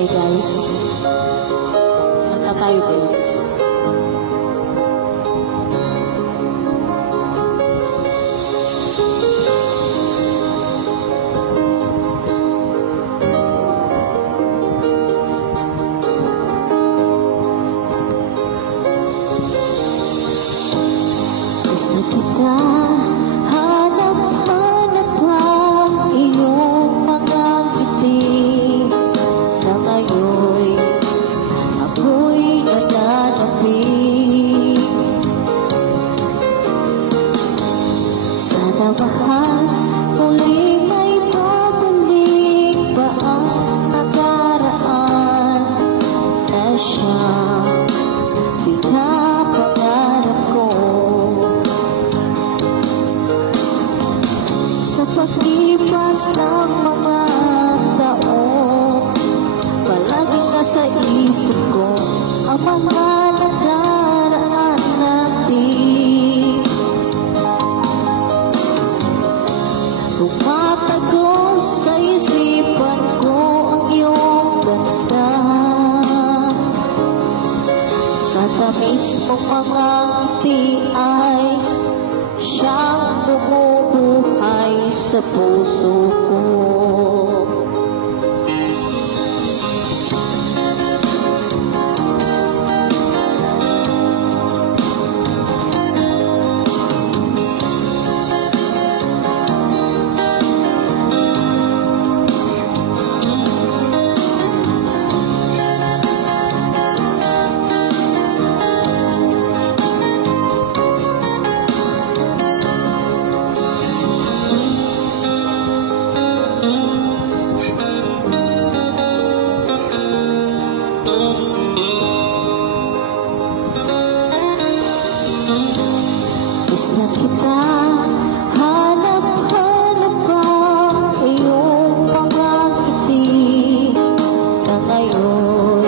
Okay guys, kanta tayo guys. Gusto kita hanap-hanap ang iyong mga ngiti na ngayon ako'y nananapin. Sana mahal muli may babalik pa ang nakaraan na siyang pinapangarap ko. Sa paglipas ng mga taon, palaging nasa isip ko ang mga nakaraan natin. Tumatago sa isipan ko ang iyong ganda, katamis mong mga ngiti ay siyang bumubuhay sa puso ko. Gusto kita hanap-hanap ang iyong mga ngiti na ngayon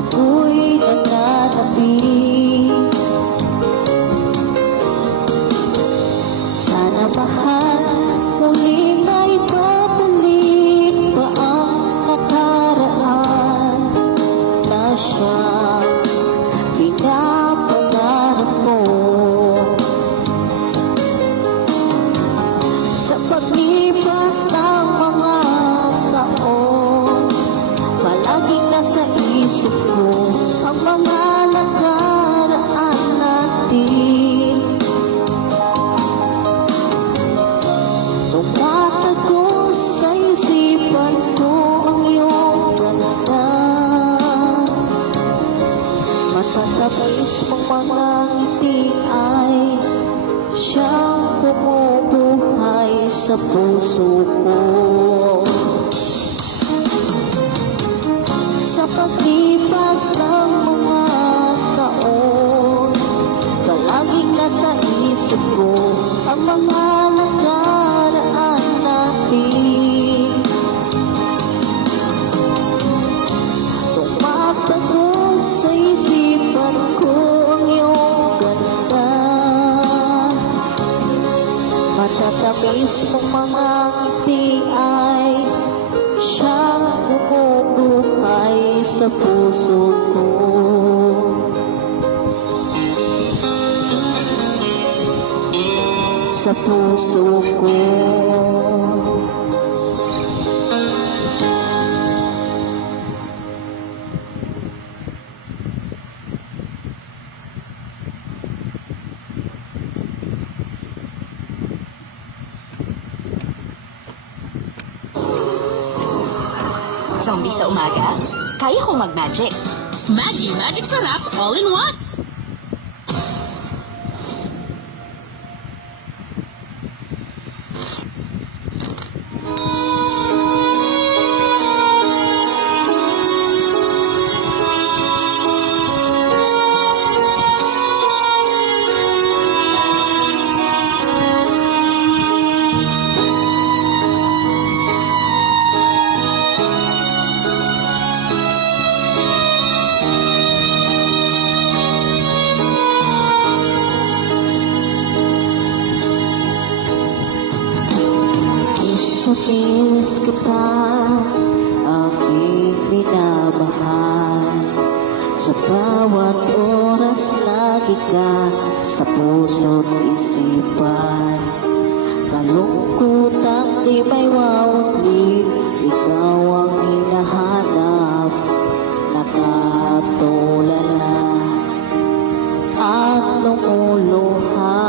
ako'y nananapin. Sana mahal muli may babalik pa ang nakaraan na siyang pinapangarap ko. Sa paglipas ng mga taon, palaging nasa isip ko ang mga nakaraan natin. Tumatago sa isipan ko ang iyong ganda, matatamis mong mga ngiti ay siyang bumubuhay sa puso ko. Sa paglipas ng mga taon, palaging nasa isip ko ang mga nakaraan natin. Tumatago sa isipan ko ang iyong ganda, matatamis mong mga ngiti ay siyang bumubuhay sa puso ko. Sa puso ko. Zombie sa umaga? Kaya ko mag-magic. Maggie Magic Sarap All-in-One. Sa tiis kita, aking ka sa puso't isipan. Kalungkutan di may wawaglit, ikaw ang hinahanap. Nakatulala at lumuluha.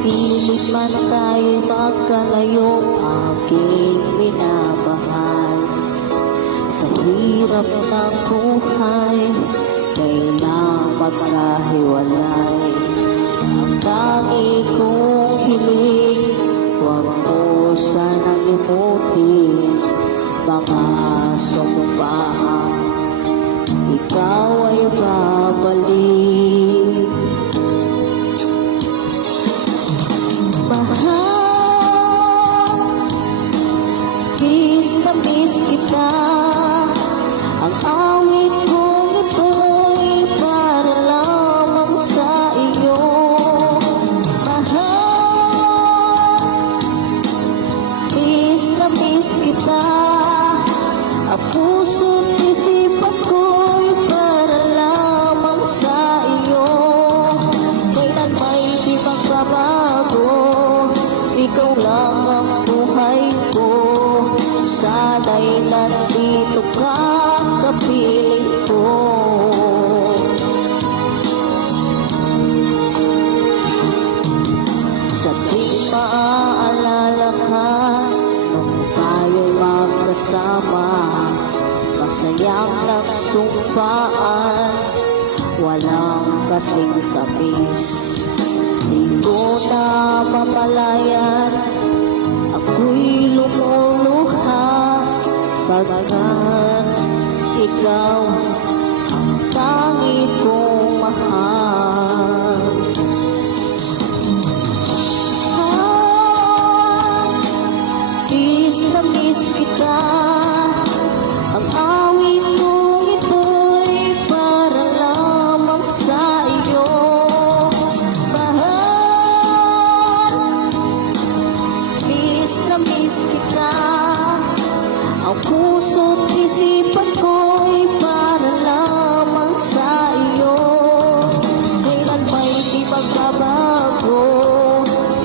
Pilit man tayo magkalayo, aking minamahal. Sa hirap ng buhay, kailang magkahiwalay. Ang tangi kong hiling, huwag mo sanang limutin mga sumpaan. Ikaw ay babalik. Mahal, miss na miss kita. Ang awit kong ito'y para lamang sa iyo. Mahal, miss na miss kita. Ang puso't isipan ko'y para lamang sa iyo. Kailan may di magbabago, ikaw lang ang buhay ko. Sana'y nandito ka, kapiling ko. Sa tuwing maaalala ka, nung tayo'y magkasama, masayang nagsumpaan, walang kasing tamis. Di ko na mamalayan, ako'y lumuluha, pagkat ikaw ang tangi kong mahal. Miss na miss kita. Ang awit kong ito'y para lamang sa iyo. Mahal, miss na miss kita. Ang puso't isipan ko'y para lamang sa iyo. Kailan ba'y di magbabago,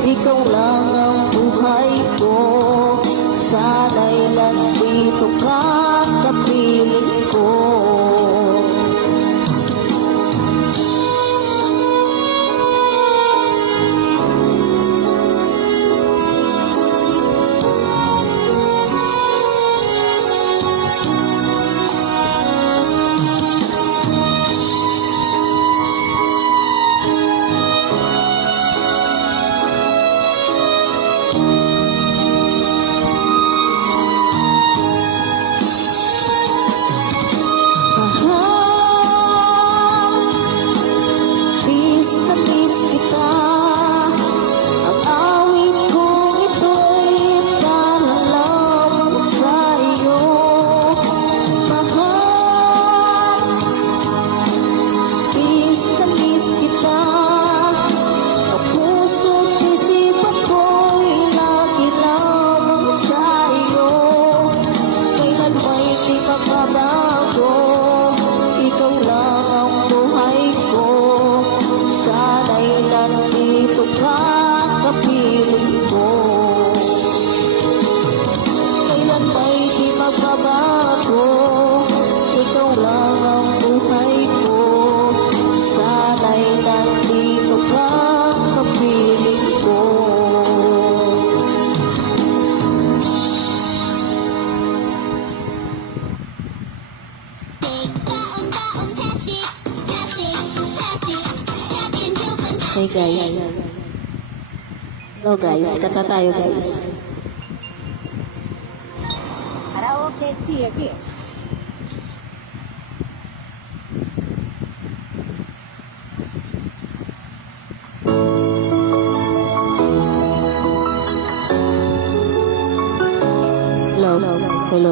ikaw lang ang buhay ko. Sana'y nandito ka, kapiling ko. Hey guys. Hello guys, kata tayo guys. Karaoke sige. Hello.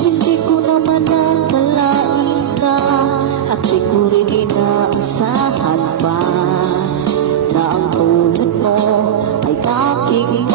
Hindi ko naman nakalain na at di ko rin inaasahan pa na ang tulad mo ay aking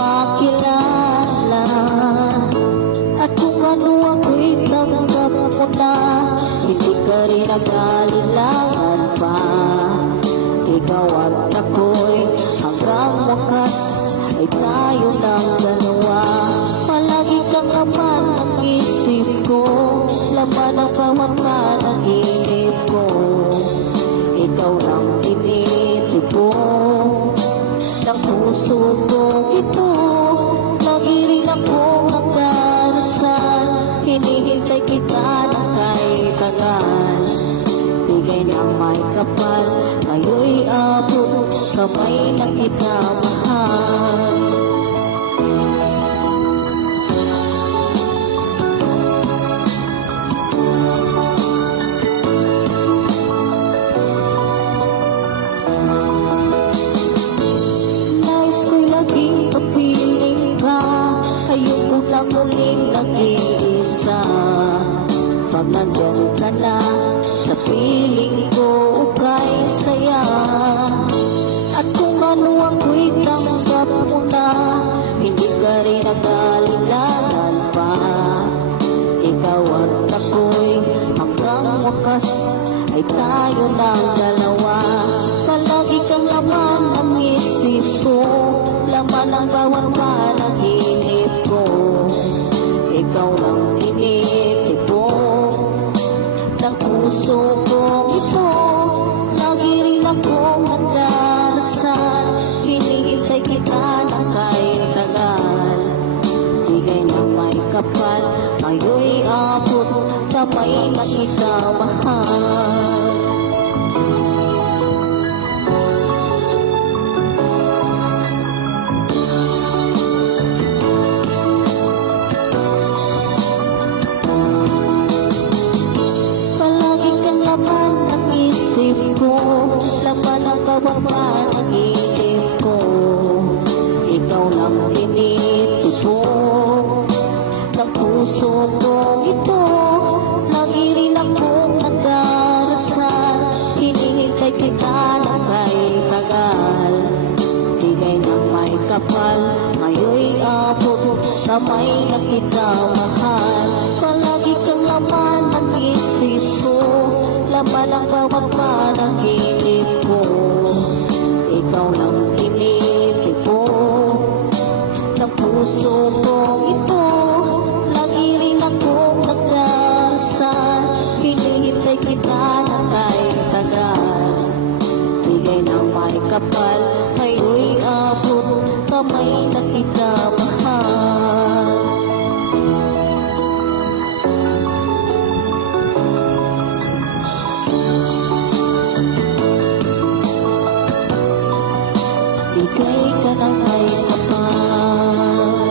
puso kong ito, lagi rin akong nagdarasal. Hinihintay kita na kay tagal, bigay ng may kapal, ngayon'y abot, kamay na kita mahal. Nais ko'y laging papiling ka, ayoko na muling nag-iisa. Pag nandyan ka na, sa piling ko kay saya. At kung ano ako'y tanggap mo na, hindi ka rin nag-alilangan pa. Ikaw at ako'y hanggang wakas ay tayo ng dalawa. Palagi kang laman ng isip ko, laman ang bawat panaginip ko. Ikaw lang tinitipon ng puso kong ito, lagi rin akong nagdarasal. Hinihintay kita na kay tagal, bigay na may kapal, ngayon'y abot, kamay na kita mahal. Palagi kang laman ng isip ko, laman ang bawat panaginip ko. Ikaw lang tinitipon ng puso kong ito, lagi rin akong nagdarasal. Hinihintay kita na kay tagal, bigay ng may kapal, ngayon'y abot, kamay na kita mahal. Palagi kang laman ng isip ko, laman ang bawat panaginip ko. Ikaw lang tinitipon ng puso kong ito, lagi rin akong nagdarasal. Hinihintay kita na kay tagal, bigay ng may kapal, ngayon'y abot, kamay na kita mahal. Bigay ka ng may kapal.